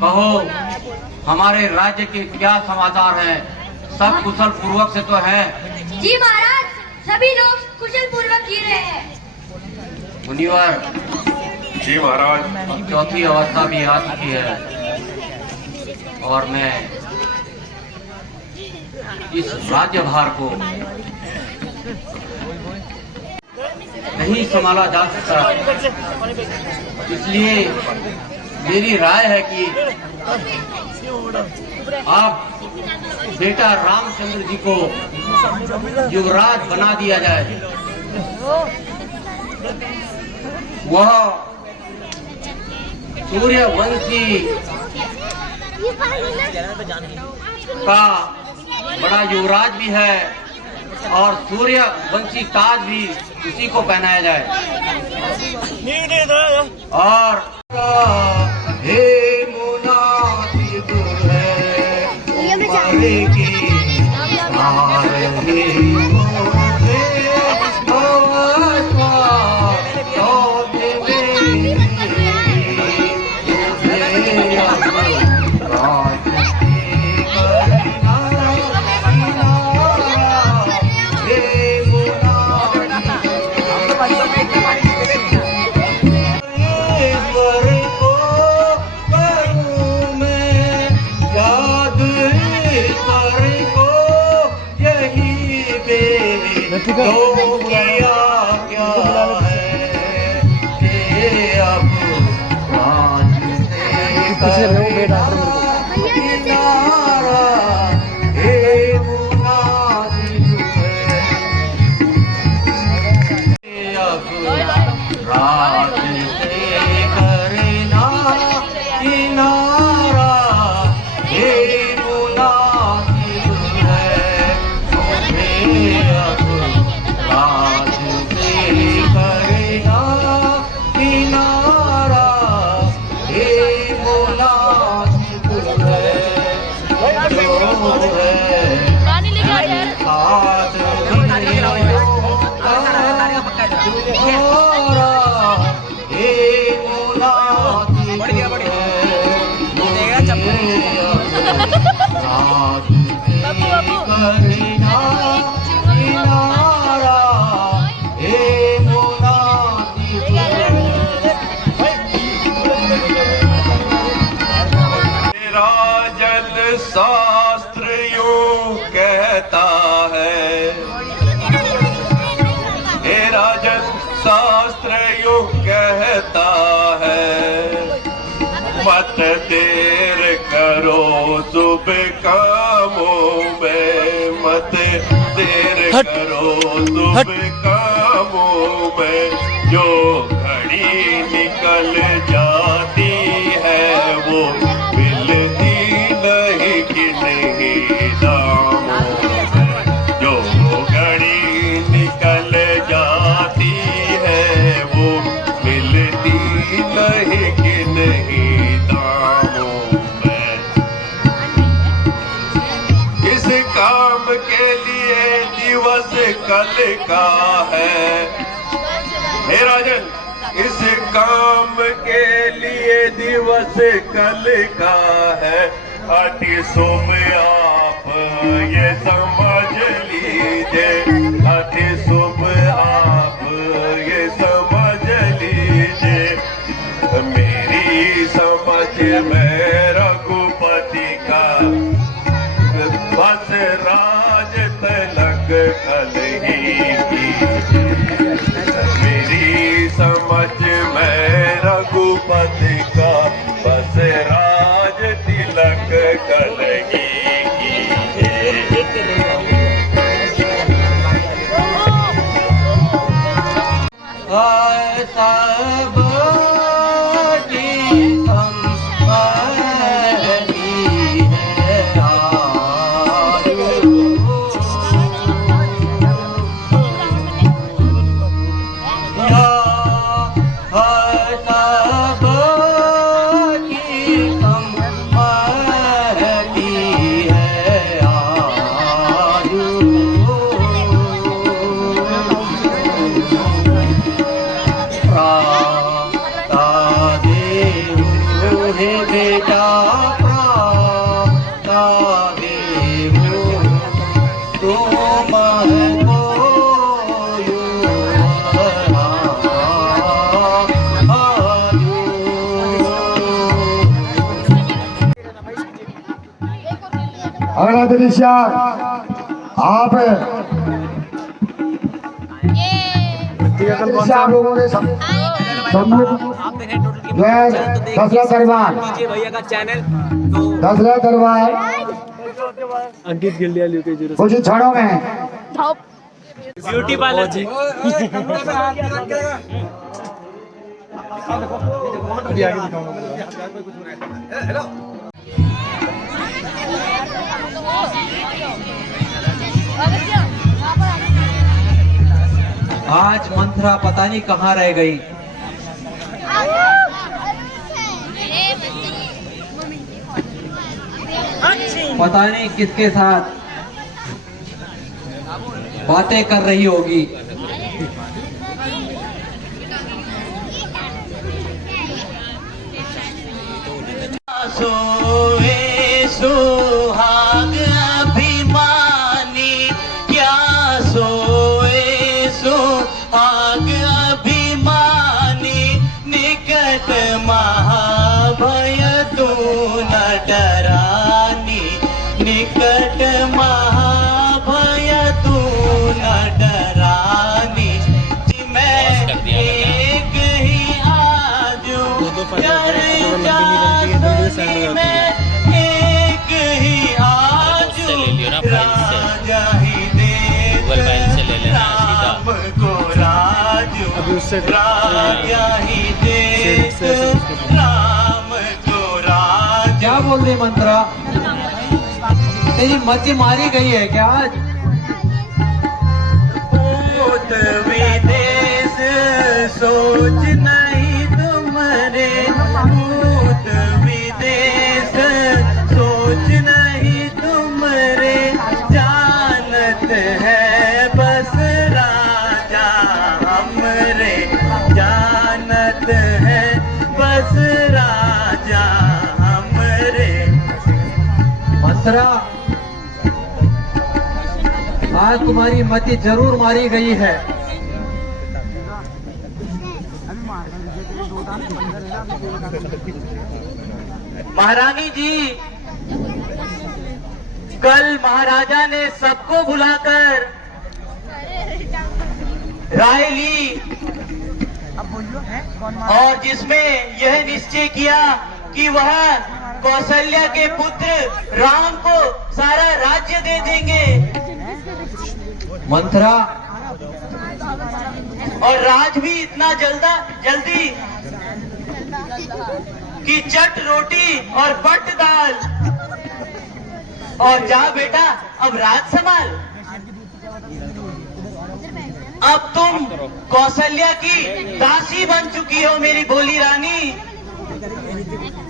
कहो, हमारे राज्य के क्या समाचार हैं? सब कुशल पूर्वक से तो है? जी महाराज, सभी लोग कुशल पूर्वक ही रहे हैं। मुनिवर जी महाराज, चौथी अवस्था भी आ चुकी है और मैं इस राज्यभार को नहीं संभाला जा सकता, इसलिए मेरी राय है कि आप बेटा रामचंद्र जी को युवराज बना दिया जाए। वह सूर्यवंशी का बड़ा युवराज भी है और सूर्यवंशी ताज भी उसी को पहनाया जाए। और हे मुनासिब है तो किया क्या है अब आज से किनारा हे मुनासिब है अब राज से करना किनारा हे मुनासिब है शास्त्र यूं कहता है, हे राजन शास्त्र यूं कहता है, मत देर करो शुभ कामों में, मत देर करो शुभ कामों में, जो घड़ी निकल जाती है वो मिलती नहीं कि नहीं दामों में, जो घड़ी निकल जाती है वो मिलती नहीं कि नहीं दामों में। इस काम के लिए दिवस कल का है, हे राजन इस काम के लिए दिवस कल का है, अति शुभ आप ये समझ लीजिए, अति शुभ आप ये समझ लीजिए, मेरी समझ में रघुपति का बस राज तलक कल ही कीजिए, मेरी समझ में रघुपति का बस राज तिलक कल ही कीजिए। अगला दृश्य आप दृश्य आप लोगों के सम्मुख जो है दसरा दरबार भैया का चैनल दसरा दरबार अंकित गिल्डिया कुछ क्षणों में ब्यूटी पार्लर जी आज मंत्रा पता नहीं कहाँ रह गई। पता नहीं किसके साथ बातें कर रही होगी। सोए सुहाग अभिमानी क्या सोए सुहाग अभिमानी निकट महाभय तू न डरानी निकट महाभय तू न डरानी मैं एक ही आजू मैं एक ही आजू राजा ही दे राम को राजू राजा ही दे राम को राज। क्या बोल रही मंत्रा, तेरी मति मारी गई है क्या आज? भूत विदेश सोच नहीं तुम्हारे भूत विदेश सोच नहीं तुम्हारे जानत है बस राजा हमरे जानत है बस राजा हमरे। मंत्रा, आज तुम्हारी मति जरूर मारी गई है। महारानी जी, कल महाराजा ने सबको बुलाकर राय ली और जिसमें यह निश्चय किया कि वह कौशल्या के पुत्र राम को सारा राज्य दे देंगे। मंत्रा, और राज भी इतना जल्दी कि चट रोटी और पट दाल। और जा बेटा, अब राज संभाल। अब तुम कौशल्या की दासी बन चुकी हो मेरी भोली रानी,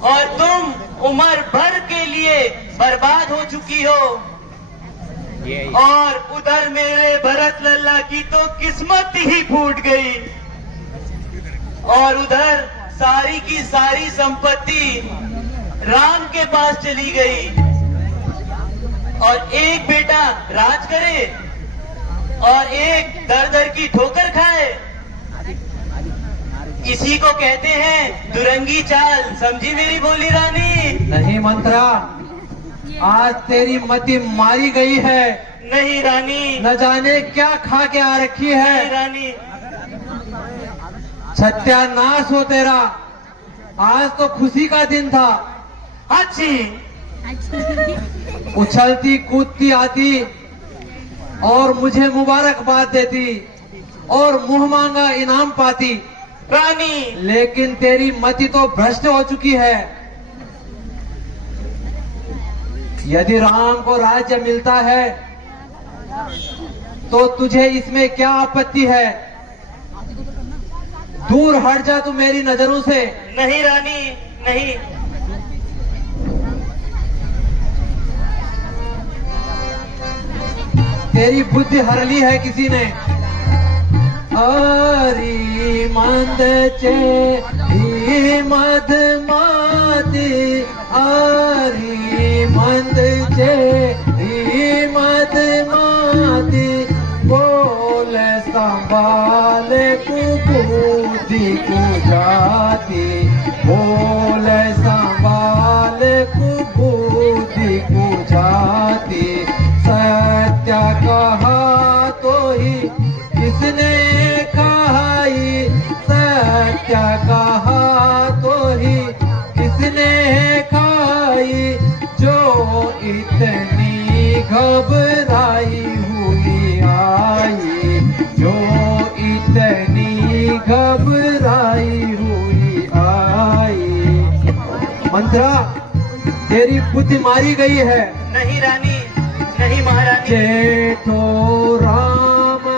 और तुम उम्र भर के लिए बर्बाद हो चुकी हो। और उधर मेरे भरत लल्ला की तो किस्मत ही फूट गई, और उधर सारी की सारी संपत्ति राम के पास चली गई। और एक बेटा राज करे और एक दर दर की ठोकर खाए। इसी को कहते हैं दुरंगी चाल, समझी मेरी भोली रानी? नहीं मंत्रा, आज तेरी मति मारी गई है। नहीं रानी, न जाने क्या खा के आ रखी है। नहीं रानी, सत्यानाश हो तेरा। आज तो खुशी का दिन था। अच्छी उछलती कूदती आती और मुझे मुबारकबाद देती और मुंह मांगा इनाम पाती रानी, लेकिन तेरी मति तो भ्रष्ट हो चुकी है। यदि राम को राज्य मिलता है तो तुझे इसमें क्या आपत्ति है? दूर हट जा तू मेरी नजरों से। नहीं रानी, नहीं। तेरी बुद्धि हरली है किसी ने। आरी मंद चे ही मद माती, आरी मंद चे ही मद माती, बोल संभाल कुबूती को जाती, बोल संभाल कुबूती को जाती। क्या कहा तो ही किसने खाई, जो इतनी घबराई हुई आई, जो इतनी घबराई हुई आई। मंत्रा, तेरी बुद्धि मारी गई है। नहीं रानी, नहीं महारानी। जेठो राम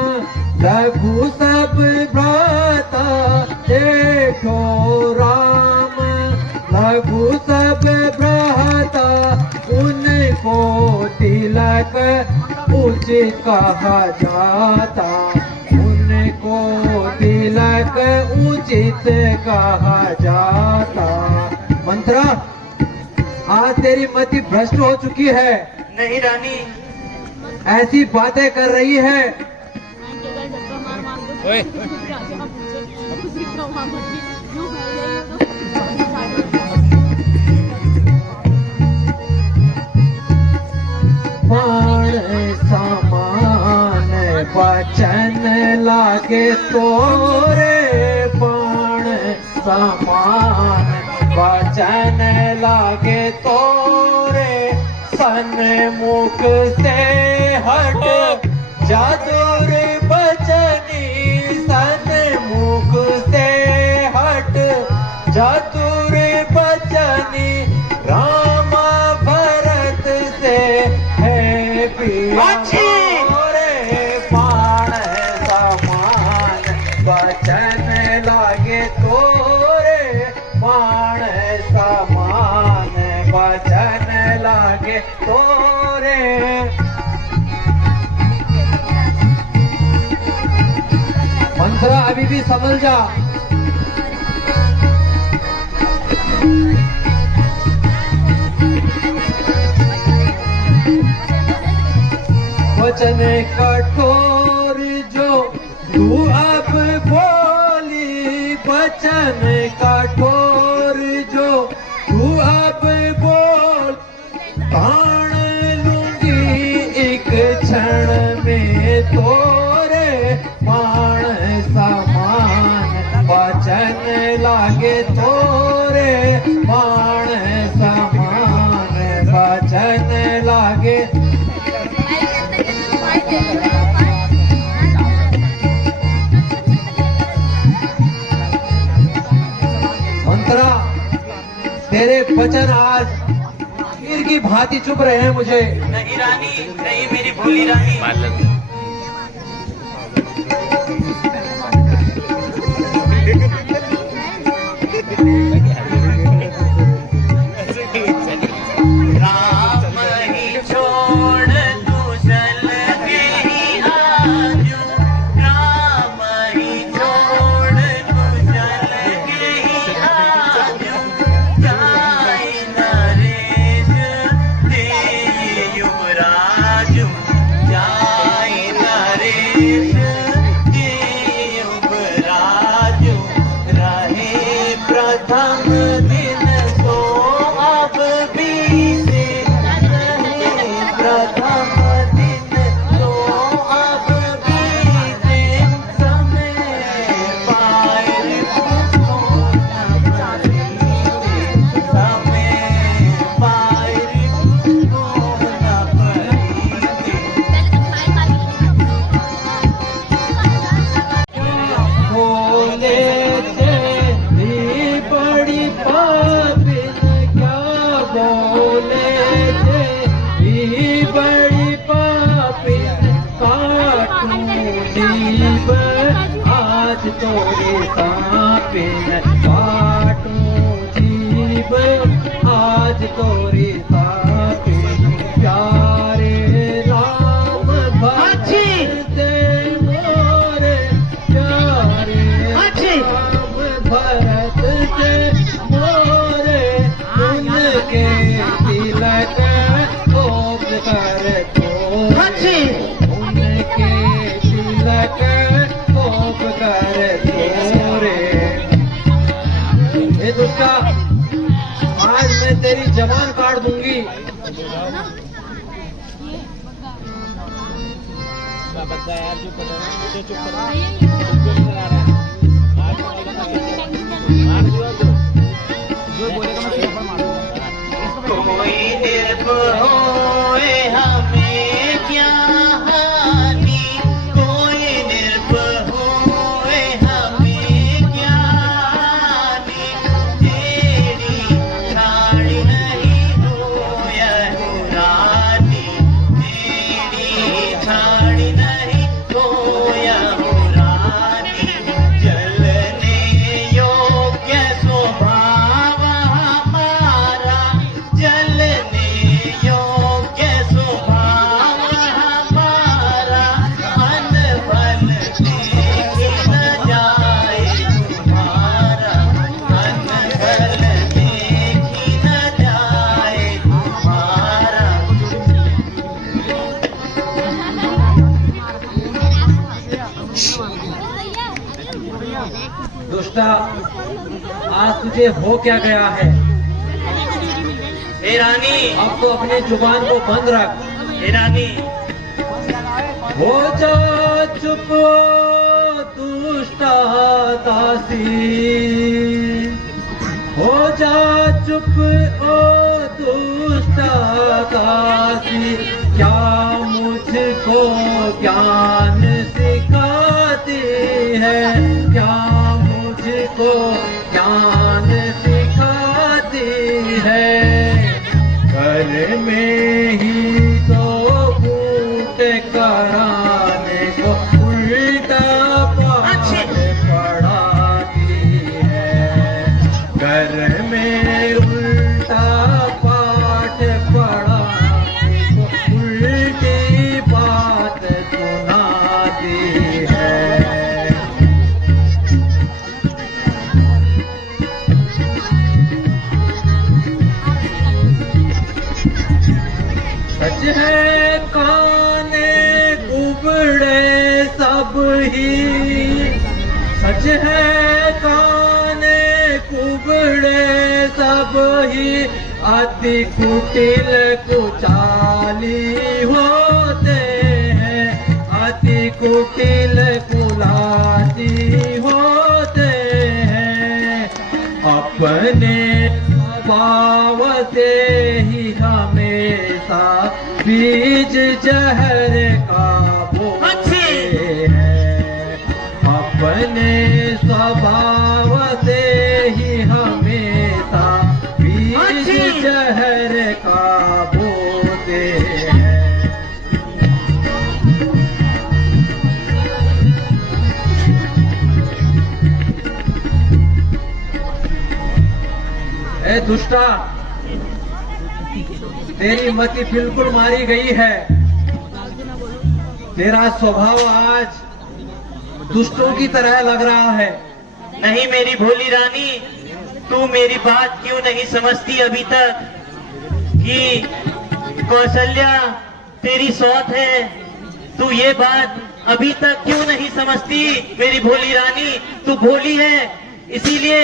रघु सब भ्राता, जेठो राम रघु सब भ्राता, उनको तिलक उचित कहा जाता, उनको तिलक उचित कहा जाता। मंत्रा, आज तेरी मति भ्रष्ट हो चुकी है। नहीं रानी। ऐसी बातें कर रही है। बाण समान बचन लागे तोरे, बाण समान बचन लागे तोरे, सन्मुख से हट जादूर बचनी, सन्मुख से हट जादूर बचनी, राम भरत से है पीछे बाण समान बचन लागे तोरे, बाण समान बचन लागे तोरे। मंत्रा, अभी भी समझ जा। वचन कठोर जो तू अब बोली, वचन कठोर जो तू अब बोल, प्राण लूंगी एक क्षण में तोरे, बाण समान वचन लागे तोरे, बाण समान वचन लागे। मंत्रा, तेरे वचन आज तीर की भांति चुप रहे हैं मुझे। नहीं रानी, नहीं मेरी भोली रानी। राम ही छोड़ कुशल ही आजू, राम ही छोड़ कुशल ही आजू, जाय नरेश दे युवराजू, जाय नरेश दे युवराजू, रहे प्रथम दिन तो अब बीते, रहे प्रथम दिन तो अब बीते, समय पाए पुष्पों न परीते, समय पाए पुष्पों न परीते। बोले तेरी बड़ी पापिन, क्या बोले तेरी बड़ी पापिन, काटूं जीभ आज तोरी सापिन, काटूं जीभ आज तोरी सापिन, प्यारे राम भक्त से मोरे, प्यारे राम भरत से मोरे, उनके तिलक कोप कर तोरे, उनके तिलक कोप कर तोरे। ये दुष्टा, आज मैं तेरी जबान काट दूंगी। यार जो कर रहा है, चुप करो। दुष्टा, आज तुझे हो क्या गया है? हे रानी, अब तो अपने जुबान को बंद रख। हे रानी, हो जा चुप दुष्टा दासी, हो जा चुप ओ दुष्टा दासी, क्या मुझको ज्ञान सिखाती है, क्या मुझको ज्ञान सिखाती है, घर में ही तो फूट कराने को उल्टा पाठ पढ़ाती है, घर में उल्टा पाठ पढ़ाने को उल्टी बात सुनाती है। सच है काने कुबड़े सब ही, सच है काने कुबड़े सब ही, अति कुटिल कुचाली होते हैं, अति कुटिल कुलासी होते हैं, अपने भाव से ही हमेशा बीज जहर का बोते हैं, अपने स्वभाव से ही हमेशा बीज जहर का बोते हैं। ए दुष्टा, तेरी मति बिल्कुल मारी गई है। तेरा स्वभाव आज दुष्टों की तरह लग रहा है। नहीं मेरी भोली रानी, तू मेरी बात क्यों नहीं समझती अभी तक कि कौशल्या तेरी सौत है? तू ये बात अभी तक क्यों नहीं समझती मेरी भोली रानी? तू भोली है, इसीलिए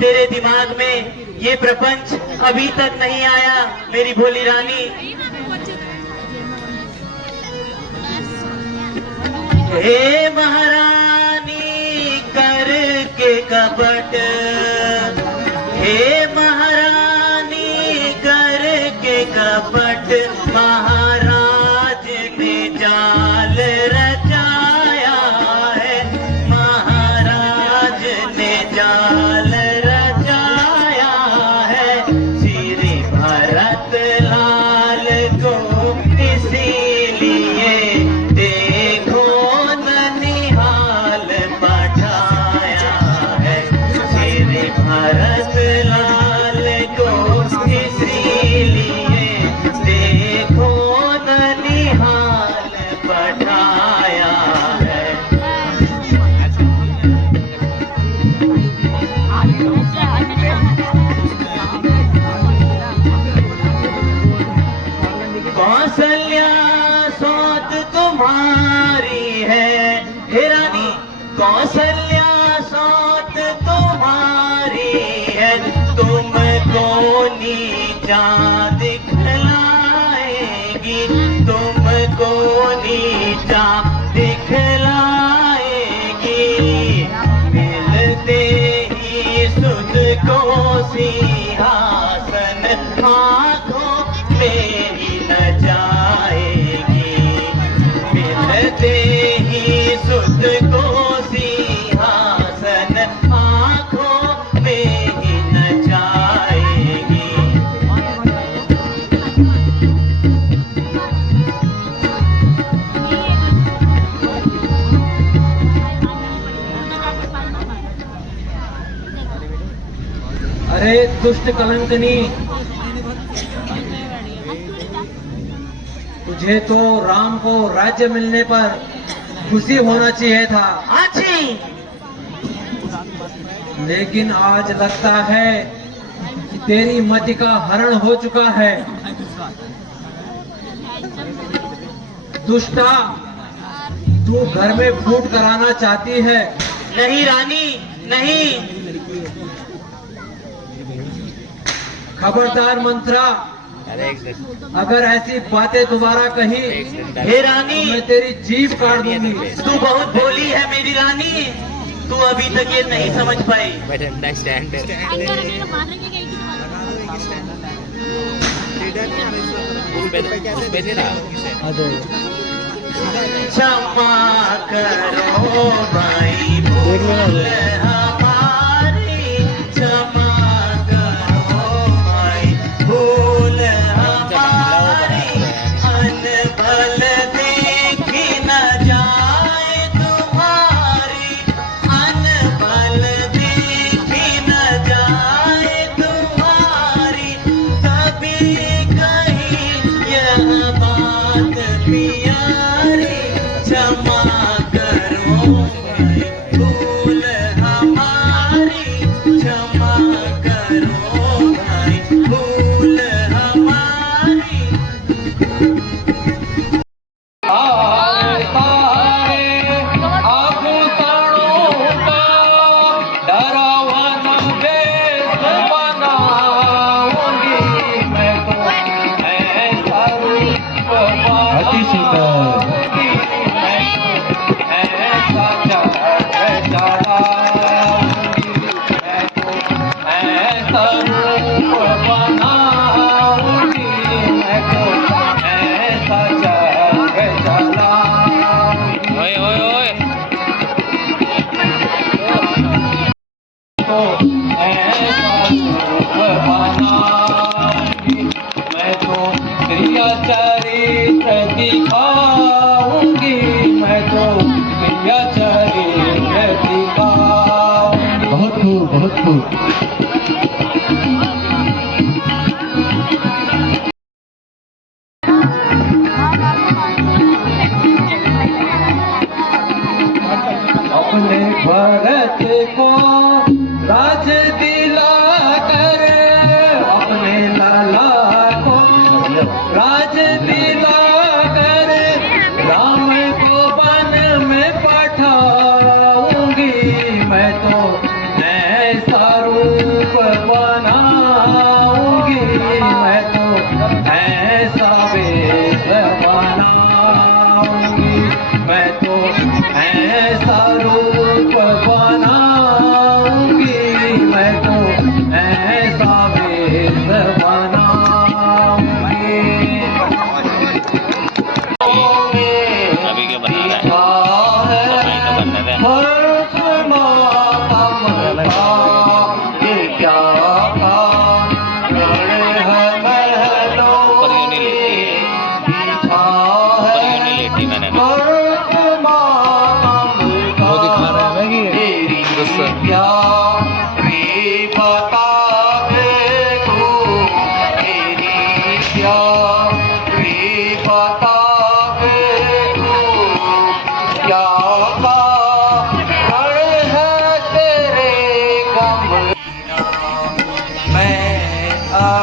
तेरे दिमाग में ये प्रपंच अभी तक नहीं आया मेरी भोली रानी। हे महारानी करके कपट, हे महारानी करके कपट, महाराज ने जाल रचाया है, महाराज ने जाल रचाया है, श्री भरत लाल को इसीलिए देखो ननिहाल पठाया है, श्री भरत लाल को इसीलिए देखो ननिहाल पठाया है। कौशल्या सौत तुम्हारी है, हे रानी, कौशल्या सौत तुम्हारी है, तुमको नीचा दिखलाएगी, तुमको नीचा दिखलाएगी, मिलते ही सुध को सिंहासन आंखों में ही न जाएगी, मिलते ही सुध को सिंहासन आंखों में ही न जाएगी। अरे दुष्ट कलंकनी, तुझे तो राम को राज्य मिलने पर खुशी होना चाहिए था, अच्छी, लेकिन आज लगता है कि तेरी मति का हरण हो चुका है। दुष्टा, तू घर में फूट कराना चाहती है। नहीं रानी, नहीं। खबरदार मंत्रा, अगर ऐसी बातें दोबारा कही हे रानी, तो मैं तेरी जीभ काट दूंगी। तू बहुत भोली है मेरी रानी, तू अभी तक ये नहीं समझ पाई। क्षमा करो भाई भूल हमारी, क्षमा करो भाई भूल हमारी, अनबल देखी न जाए तुम्हारी, अनबल देखी न जाए तुम्हारी, कभी कहीं यह बात प्यारी, क्षमा करो भाई भूल हमारी, क्षमा करो भाई भूल हमारी। अति सुंदर। चरित्र दिखाऊंगी, मैं तो प्रिय चरित्र दिखाऊंगी। बहुत खूब, बहुत खूब। अपने भरत को राज दिलाकर, अपने लाला को राज दिलाकर, राम को वन में पठाऊंगी, मैं तो ऐसा रूप बनाऊंगी, मैं तो ऐसा वेश बनाऊंगी, मैं तो ऐसा रूप बनाऊंगी, मैं तो ऐसा वेश बनाऊंगी। अभी क्या बना रहा है? सफाई तो करने दे। हर्ष मातम का ये क्या काम, ऊपर क्यों नहीं लेटी है? ऊपर क्यों नहीं लेटी मैंने? वो दिखा रहा है कि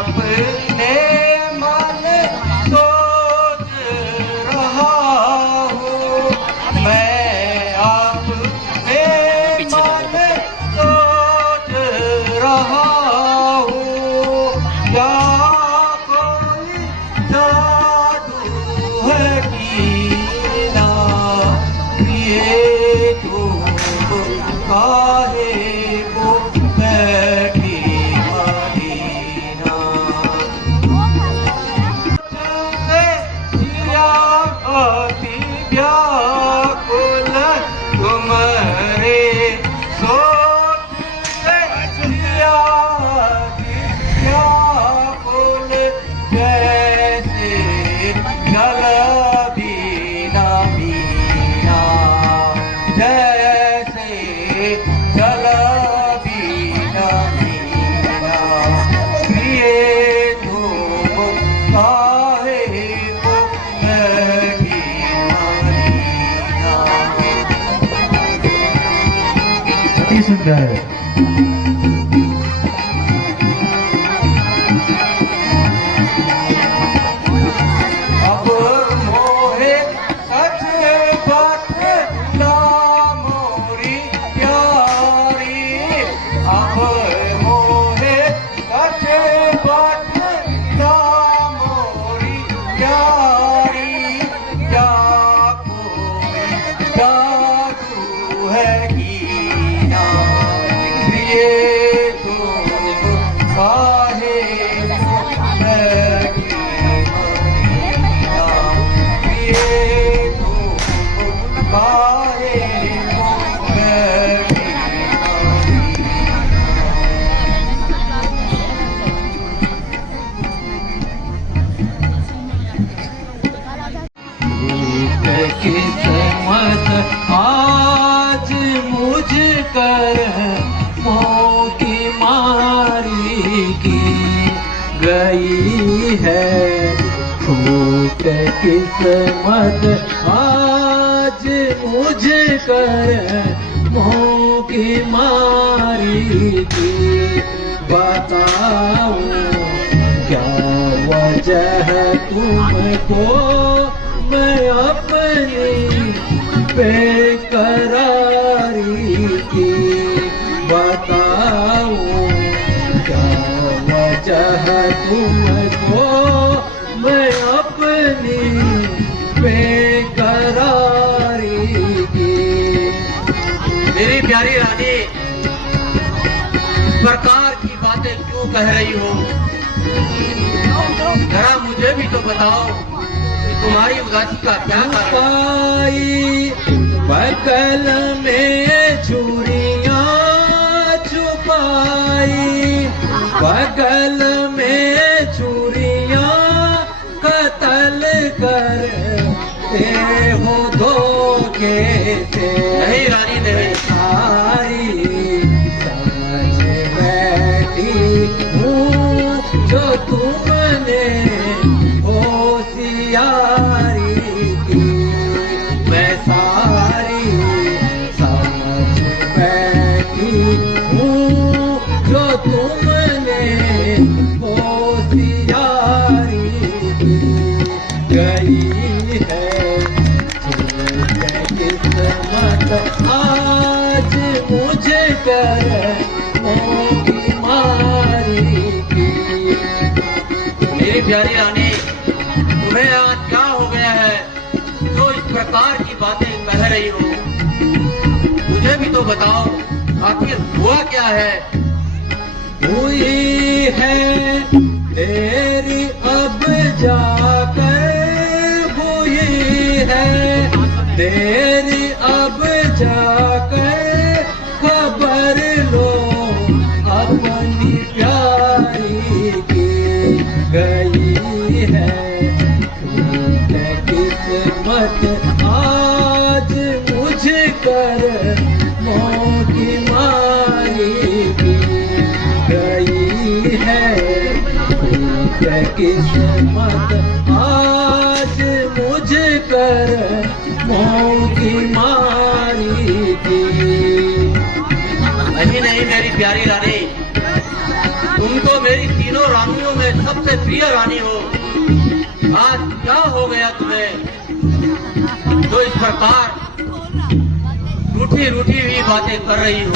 अपने मन सोच रहा हूँ, मैं अपने मन सोच रहा हूँ, क्या कोई जादू है कि ना ये तो काहे को बैठी मदीना। अति व्याकुल तुम्हारे सोच से जिया अति व्याकुल, जैसे जल बीना बीना, जैसे जल बीना बीना, प्रिय तुम काहे को बैठी मदीना। अति सुंदर। अब मोहे सच बात ना मोरी प्यारी, किस्मत आज मुझ कर मोह की मारी थी। बताओ क्या वजह तुमको मैं अपनी बेकरारी की। बताओ क्या वजह तुमको मैं अपनी बेकरारी की। मेरी प्यारी रानी, इस प्रकार की बातें क्यों कह रही हो? जरा मुझे भी तो बताओ कि तुम्हारी उदासी का क्या कारण? बगल में छुरियां छुपाई, बगल में छुरियां कत्ल करते हो धोखे से। नहीं रानी नहीं, सारी समझ बैठी हूँ जो तुमने होशियारी की। मैं सारी समझ बैठी हूँ जो तुमने होशियारी की। गई है किस्मत आज मुझे कर मोह की मारी की। मेरी प्यारी रानी, तुम्हें आज क्या हो गया है जो इस प्रकार की बातें कह रही हो? मुझे भी तो बताओ, आखिर हुआ क्या है? हुई है तेरी अब जाकर, हुई है तेरी अब जाकर खबर लो अपनी प्यारी की। गई है किस्मत आज मुझ कर मोह की मारी की। गई है किस्मत आज मुझ कर मोह की मारी की। नहीं मेरी प्यारी रानी, तुम तो मेरी तीनों रानियों में सबसे प्रिय रानी हो। आज क्या हो गया तुम्हें जो इस प्रकार रूठी रूठी हुई बातें कर रही हो?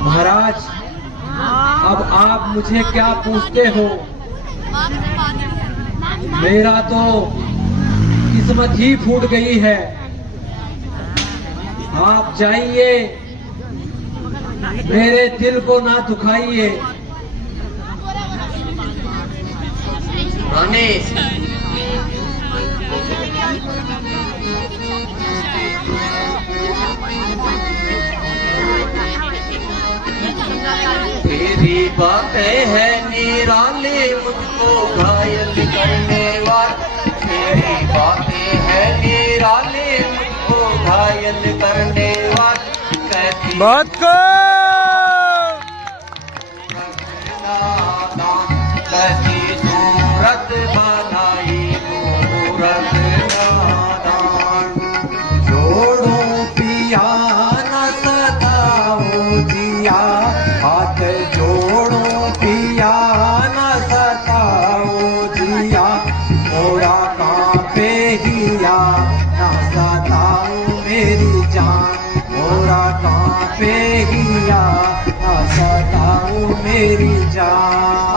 महाराज, अब आप मुझे क्या पूछते हो? मेरा तो किस्मत ही फूट गई है। आप जाइए, मेरे दिल को ना दुखाइए। रानी, तेरी बातें है निराली मुझको घायल करने वाली। तेरी बातें है निराली मुझको घायल करने वाली। कैसी बात को कैसी सूरत बनाई मूरत नादान। जोड़ों पिया न सताओ जिया, हाथ जोड़ों पिया न सताओ जिया। मोरा कांपे हिया न सताओ मेरी जान। मोरा कांपे हिया न सताओ मेरी जान।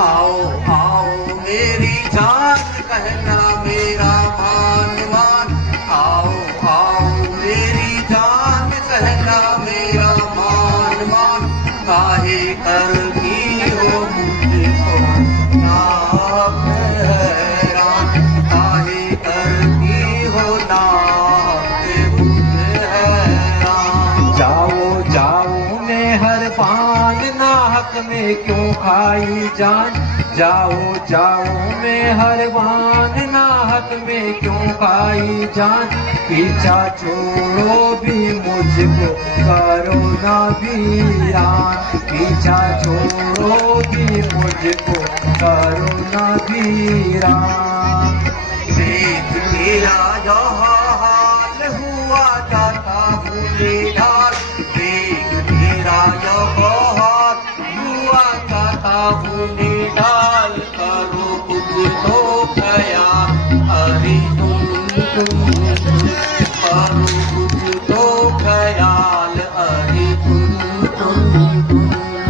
आओ आओ मेरी जान कहना मेरा मान मान। आओ आओ मेरी जान कहना मेरा मान मान। काहे करती हो मुझको नाप हैरान। काहे करती हो नाप मुझे हैरान। जाओ जाओ मैं हर पान ना हक में क्यों खाई जान। जाओ जाओ मैं हर बान ना हक रात में क्यों खाई जान, पीछा छोड़ो भी मुझको करो ना वीरान, पीछा छोड़ो भी मुझको करो ना वीरान। देख मेरा यह हाल हुआ जाता हूँ निढाल, देख मेरा यह हाल हुआ जाता हूँ निढाल, करो कुछ तो गया अरे तुम करो कुछ तो ख्याल अरे तुम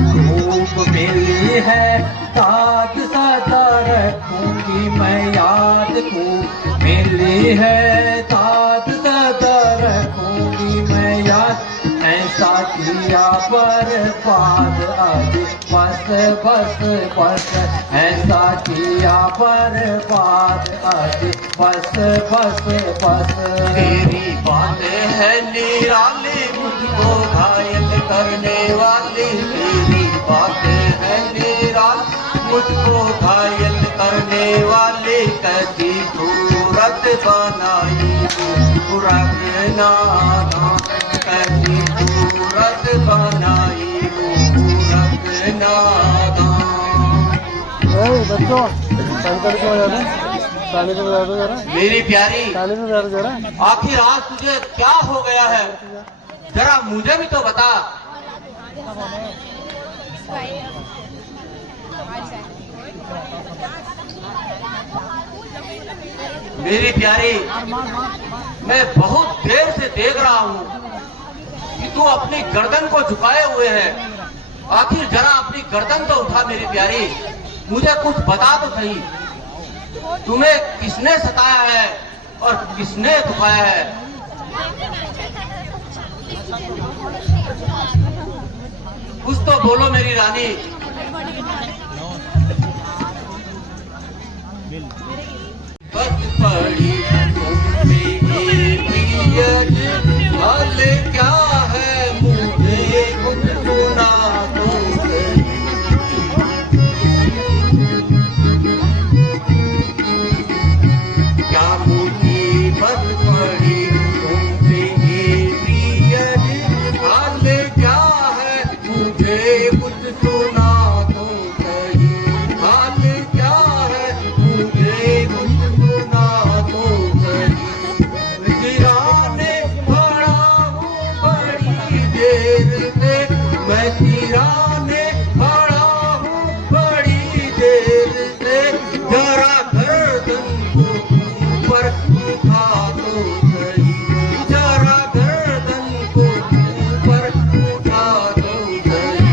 धूप मिली है ताज सदा रखूंगी मैं याद को, मिली है ताज सदा रखूंगी मैं याद, ऐसा किया बर्बाद आज बस बस बस, ऐसा किया बर्बाद आज बस बस बस। तेरी बातें है निराली मुझको घायल करने वाली, तेरी बातें है निराली मुझको घायल करने वाली, कैसी सूरत बनाई रखना, कैसी सूरत बनाई रखना। बच्चों शंकर को बजा दो, ताली को बजा दो जरा, मेरी प्यारी ताली में बजा दो जरा। आखिर आज तुझे क्या हो गया है, जरा मुझे भी तो बता। मेरी प्यारी, मैं बहुत देर से देख रहा हूँ कि तू अपनी गर्दन को झुकाए हुए है, आखिर जरा अपनी गर्दन तो उठा मेरी प्यारी, मुझे कुछ बता तो सही, तुम्हें किसने सताया है और किसने दुखाया है? कुछ तो बोलो मेरी रानी। बस पड़ी तुमसे ये प्रियज, हाल क्या है मुझे कुछ सुना दो सही। क्या मुसीबत पड़ी तुमसे ये प्रियज, हाल क्या है मुझे कुछ सुना दो सही, हाल क्या है मुझे कुछ सुना दो सही। सिराने खड़ा हूँ बड़ी देर से, मैं सिराने खड़ा हूँ बड़ी देर से, जरा गर्दन को ऊपर उठा दो सही, जरा गर्दन को ऊपर उठा दो सही।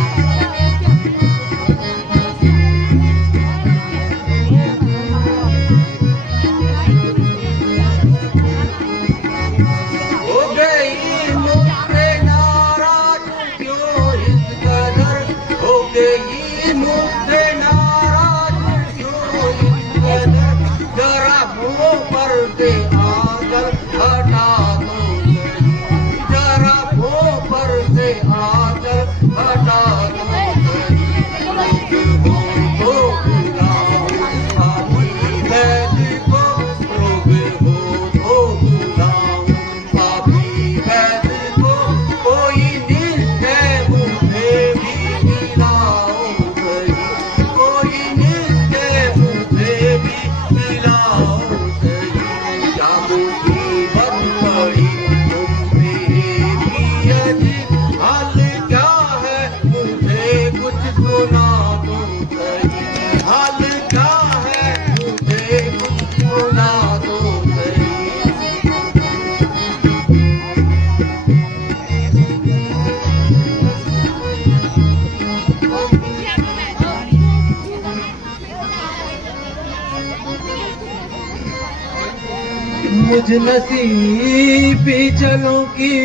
हो गई मुझसे नाराज क्यों इस कदर, हो गई मुझसे नाराज क्यों इस कदर, जरा मुंह पर से आंचल हटा दो सही, जरा मुंह पर से आंचल हटा दो सही। रोग हो तो बुलाओ अभी वैद्य को, रोग हो तो बुलाओ अभी वैद्य को, कोई निश्चय मुझे भी दिलाओ सही, कोई निश्चय मुझे भी दिलाओ सही। क्या मुसीबत पड़ी तुमसे प्रियज, हाल क्या है मुझे कुछ सुना दो सही, हाल क्या है मुझे कुछ सुना दो सही। मुझ नसीबी चलों की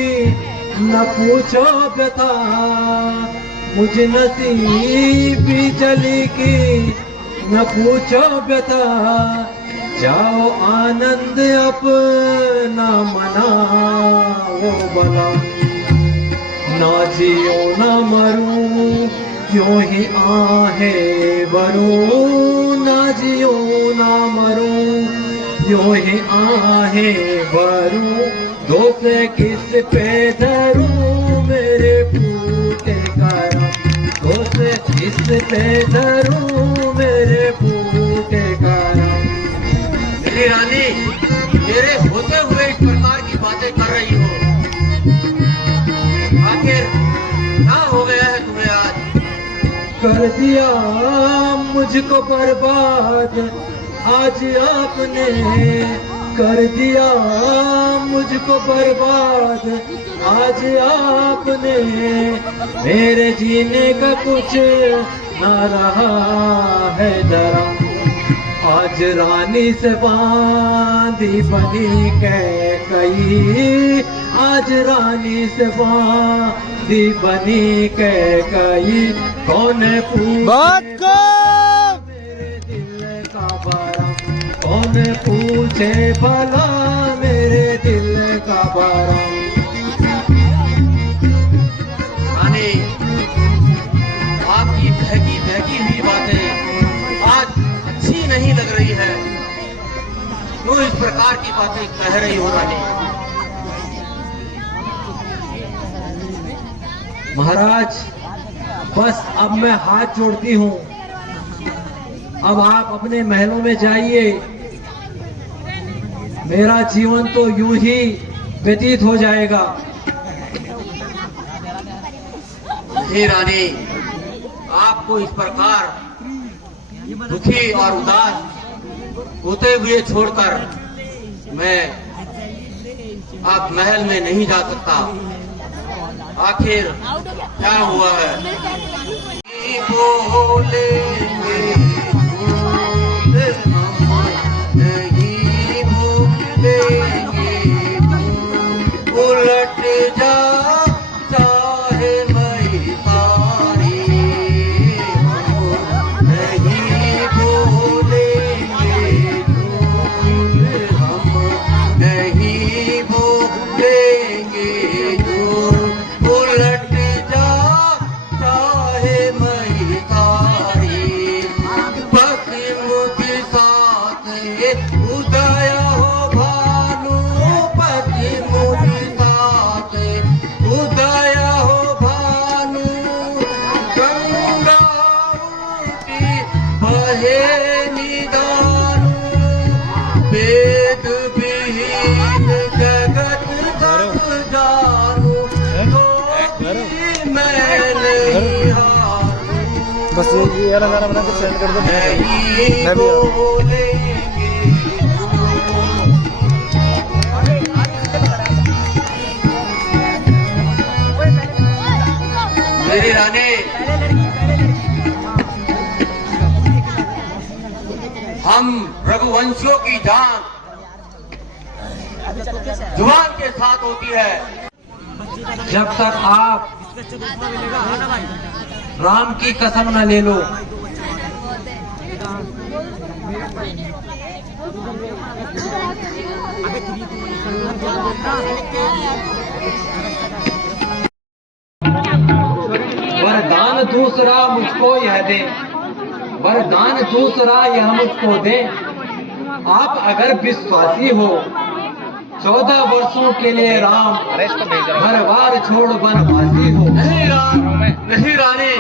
न पूछो व्यथा, मुझ नसीबी चली की न पूछो व्यथा, जाओ आनंद अपना मनाओ भला, ना जियो ना मरूं क्यों ही आहे भरूं, ना जियो ना मरूं यूं ही आहे भरूं दोस्त किस पे धरूं मेरे फूटे करम दोस्त किस पे धरूं मेरे फूटे करम। मेरी रानी मेरे होते हुए इस प्रकार की बातें कर रही हो, आखिर क्या हो गया है तुम्हें आज? कर दिया मुझको बर्बाद आज आपने, कर दिया मुझको बर्बाद आज आपने, मेरे जीने का कुछ ना रहा है जरा। आज रानी से बांधी बनी कैकई, आज रानी से बांधी बनी कैकई, कौन पूछे मेरे दिल का बारा, कौन पूछे भला मेरे दिल का बारा। रानी आपकी बहकी बहकी हुई बातें आज अच्छी नहीं लग रही है, क्यों इस प्रकार की बातें कह रही हो रानी? महाराज बस अब मैं हाथ जोड़ती हूँ, अब आप अपने महलों में जाइए, मेरा जीवन तो यूं ही व्यतीत हो जाएगा। नहीं रानी, आपको इस प्रकार दुखी और उदास होते हुए छोड़कर मैं आप महल में नहीं जा सकता। आखिर क्या हुआ है? बोलेंगे नहीं भूलेंगे, उलट जा चाहे मैं तारी, नहीं भूलेंगे हम नहीं भूलेंगे, उलट जा चाहे मैं तारी, बस मुझे साथ उदय हो भानु, पति मुझे साथ उदय हो भानु, गंगा उल्टी बहे निदानु, वेद विहीन जगत सब जानू, कोई मैं नहीं हारू, बस ये वाला गाना बना के सेंड कर दो, नहीं बोलेंगे। मेरी रानी हम रघुवंशियों की जान जुबान के साथ होती है, जब तक आप राम की कसम न ले लो। वरदान दूसरा मुझको यह दे, वरदान दूसरा यह मुझको दे, आप अगर विश्वासी हो 14 वर्षों के लिए राम घर बार छोड़ वनवासी हो। नहीं राम, नहीं रानी,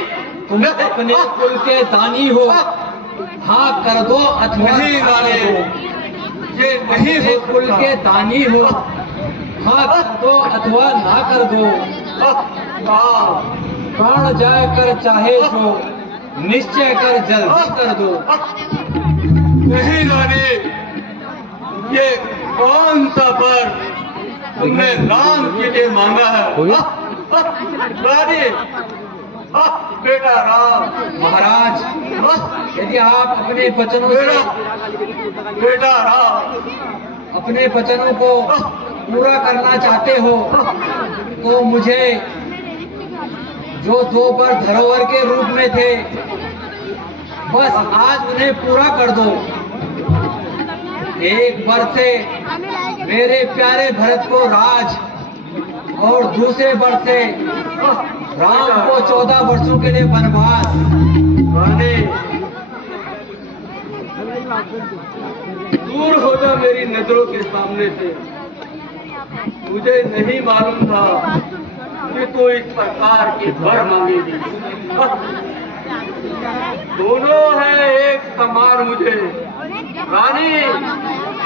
तुम अपने कुल के दानी हो, हाँ कर दो अथवा नहीं रानी, ये नहीं हो कुल के दानी हो, हाँ कर दो अथवा ना कर दो, प्राण जाए कर चाहे जो निश्चय कर जल्दी कर दो। नहीं रानी, ये कौन सा वर तुमने राम के लिए मांगा है? रानी, बेटा राम। महाराज यदि आप अपने वचनों से बेटा राम अपने वचनों को पूरा करना चाहते हो तो मुझे जो 2 वर धरोहर के रूप में थे बस आज उन्हें पूरा कर दो। एक वर से मेरे प्यारे भरत को राज और दूसरे वर से राम को 14 वर्षों के लिए वनवास। दूर हो जा मेरी नजरों के सामने से। मुझे नहीं मालूम था कि तू इस प्रकार की वर मांगेगी। दोनों है एक समान मुझे रानी,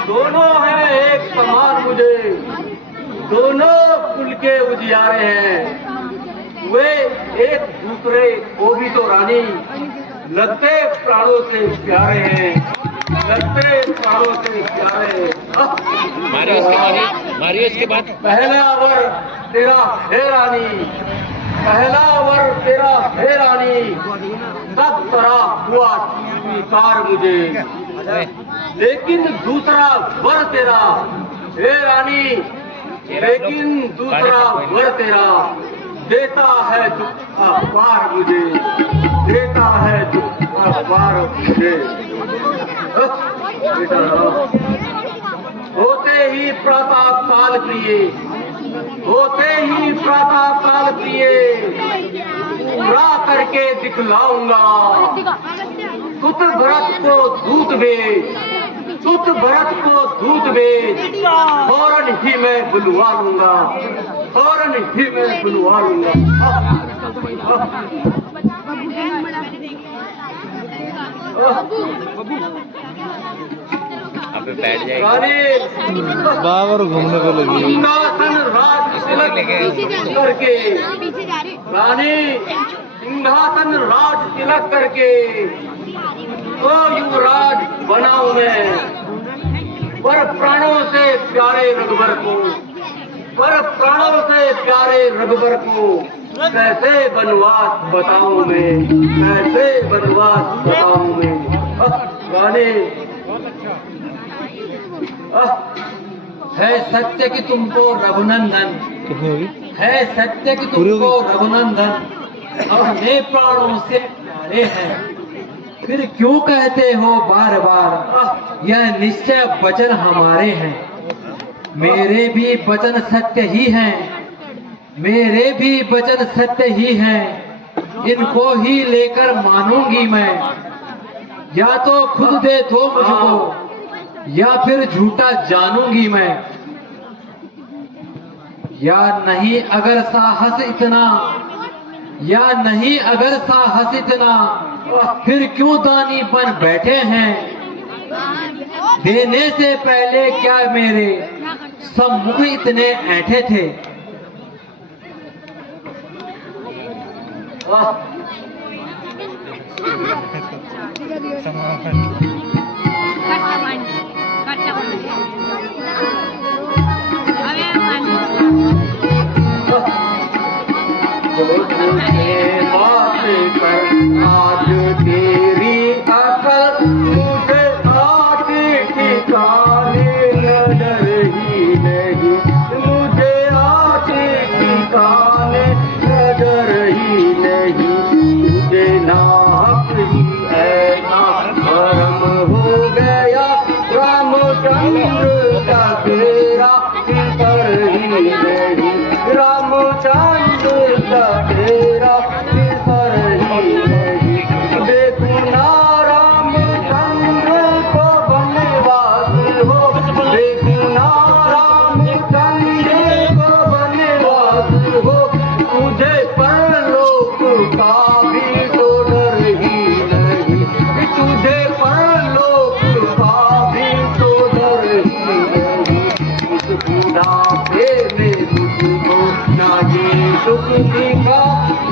दोनों है एक समान मुझे, दोनों कुल के उजियारे हैं। वे एक दूसरे को भी तो रानी लगते प्राणों से प्यारे हैं, लगते प्राणों से प्यारे हैं। मारियो इसके बाद पहला वर तेरा है रानी, पहला वर तेरा है रानी, सब तरह हुआ स्वीकार मुझे। लेकिन दूसरा वर तेरा है रानी, लेकिन दूसरा वर तेरा देता है दुख अखबार मुझे, देता है दुख अखबार मुझे। होते ही प्रातः काल प्रिय, होते ही प्रातः काल प्रिय, पूरा करके दिखलाऊंगा। सुत भरत को दूध भेज, सुत भरत को दूध भेज, फौरन ही मैं बुलवा लूंगा, फौरन ही मैं बुलवा लूंगा। अब बैठ जाएगा। रानी बाबर घूमने को लगी। सिंहासन राज तिलक करके, रानी सिंहासन राज तिलक करके तो युवराज बनाऊं मैं। पर प्राणों से प्यारे रघुवर को, पर प्राणों से प्यारे रघुवर को कैसे बनवास बताऊं मैं, कैसे बनवास बताऊं मैं। रानी है सत्य कि तुमको रघुनंदन, कितनी होगी? है सत्य कि तुमको रघुनंदन अपने प्राणों से प्यारे हैं, फिर क्यों कहते हो बार बार यह निश्चय वचन हमारे हैं। मेरे भी वचन सत्य ही हैं, मेरे भी वचन सत्य ही हैं, इनको ही लेकर मानूंगी मैं। या तो खुद दे दो मुझको, या फिर झूठा जानूंगी मैं। या नहीं अगर साहस इतना, या नहीं अगर साहस इतना, फिर क्यों दानी बन बैठे हैं। देने से पहले क्या मेरे सम्मुख इतने ऐंठे थे। बात कर आज तेरी अकल मुझे आज ठिकाने नजर ही नहीं, मुझे आज ठिकाने नजर ही नहीं। तुझे नाहक ही ऐसा भरम हो गया, रामचंद्र का तेरा फिकर ही नहीं, रामचंद्र का तेरा फिकर ही नहीं। देखो ना रामचंद्र को बनवास हो, देखो ना रामचंद्र को बनवास हो। तुझे परलोक का भी तो डर ही नहीं, तुझे परलोक का भी तो डर ही नहीं। इस बुढ़ापे में तुझको ना ये दुख दिखा,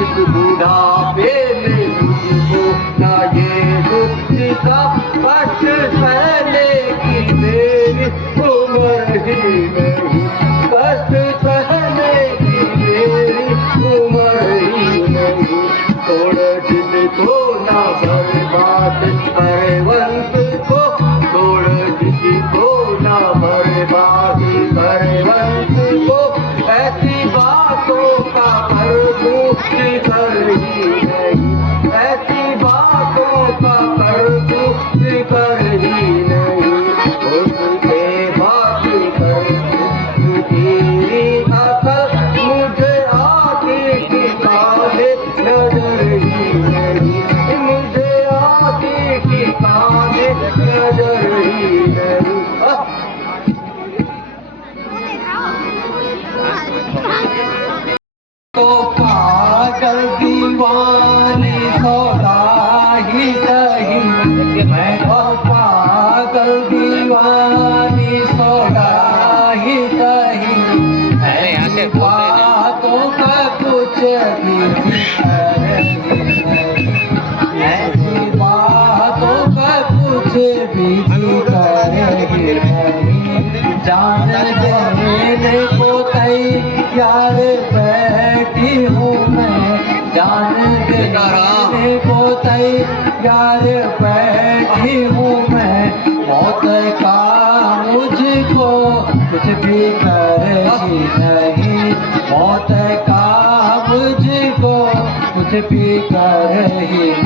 इस बुढ़ापे में तुझको ना ये दुख दिखा। कष्ट सहने की मेरी उम्र ही नहीं, कष्ट सहने की मेरी उम्र ही नहीं। छोड़ जिसको ना बर्बाद करे वंश को, छोड़ जिसको ना बर्बाद करे वंश को। ऐसी बातों का प्रभु फिकर ही नहीं, ऐसी बातों का प्रभु फिकर ही नहीं। उसके बात कर तो पागल दीवानी सौदा ही सही, मैं तो पागल दीवानी सौदा ही सही, ऐसी बातों का कुछ भी जिक्र नहीं, ऐसी बातों का कुछ भी जिक्र नहीं, जान देने को तैयार बैठी हूँ मैं, जान देने को तैयार बैठी हूँ मैं, मौत का मुझको कुछ भी करेगी नहीं, मौत का मुझको कुछ भी करेगी